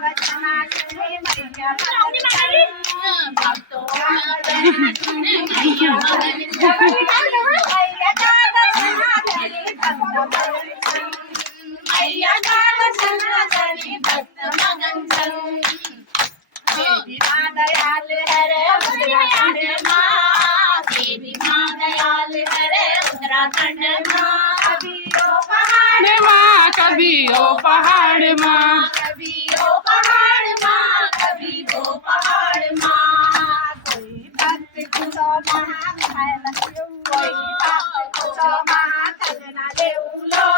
भजना सुने मैया मगन छन भक्तों का भजना सुने मैया मगन छन मैया का दर्शना करे भक्त मगन छन मैया का दर्शना करे भक्त मगन छन देवी माँ दयाल हरे उत्तराखंड माँ देवी माँ दयाल हरे उत्तराखंड माँ कभी ओ पहाड़ माँ कभी ओ पहाड़ माँ कभी ओ पहाड़ माँ कभी ओ पहाड़ माँ कोई भक्त कुछो महान कोई भक्त कुछो महान ना देउलो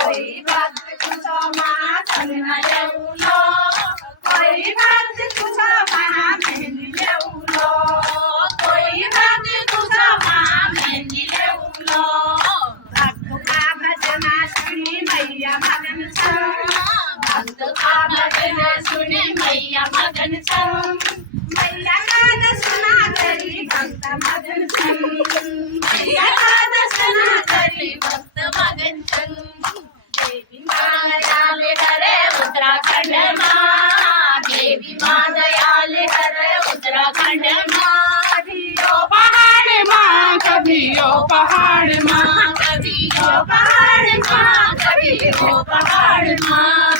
कोई भक्त कुछो महान ना देउलो कोई भक्त कुछो महान देउलो कोई भक्त कुछो महान देउलो भक्त का भजना सुनी मैया मगन छन भक्त का भजना सुने मैया मगन छन मैया का दर्शना करी भक्त मगन छन मैया का दर्शना करी भक्त मगन छन देवी माँ दयाल हरे उत्तराखंड माँ देवी माँ दयाल हरे उत्तराखंड माँ कभी ओ पहाड़ माँ कभी ओ पहाड़ माँ कभी ओ पहाड़ माँ कभी ओ पहाड़ माँ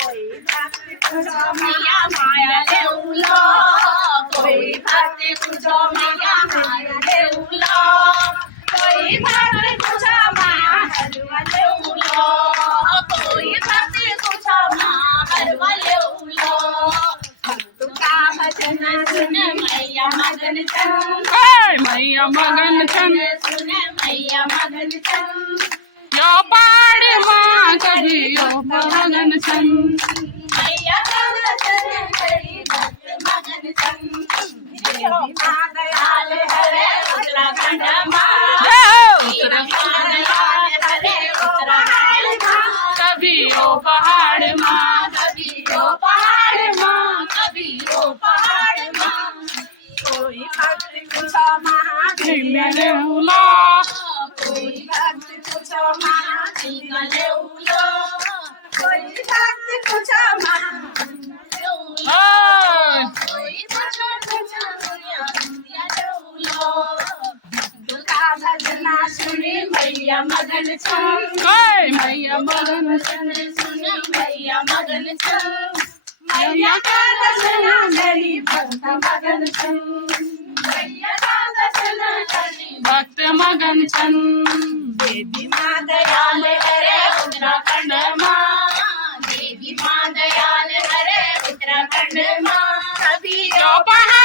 कोई भक्त तुझो मैया माया देउलो कोई भक्त तुझो मैया माया देउलो कोई भक्त तुझो माया हलवा देउलो कोई भक्त तुझो माया हलवा देउलो भक्त का भजन सुन मैया मगन छन मैया मगन छन सुन मैया मगन छन यो पहाड़ माँ कभी ओ मगन छन मैया का दर्शन करी भक्त मगन छन देवी माँ दयाल हरे उत्तराखंड माँ देवी माँ दयाल हरे उत्तराखंड माँ कभी ओ पहाड़ माँ कभी ओ पहाड़ माँ कभी ओ पहाड़ माँ कोई भक्त कुछो देउलो कोई भक्त कुछो महादेउलो कोई भक्त कुछो महादेउलो कोई भक्त कुछो महादेउलो दुर्गा भजना सुनी मैया मगन छन मैया मगन सुन मैया मगन छन मैया का दर्शना करी भक्त मगन छन मैया का दर्शना करी भक्त मगन छन देवी माँ दयाल हरे उत्तराखंड माँ देवी माँ दयाल हरे उत्तराखंड माँ कभी यो पहाड़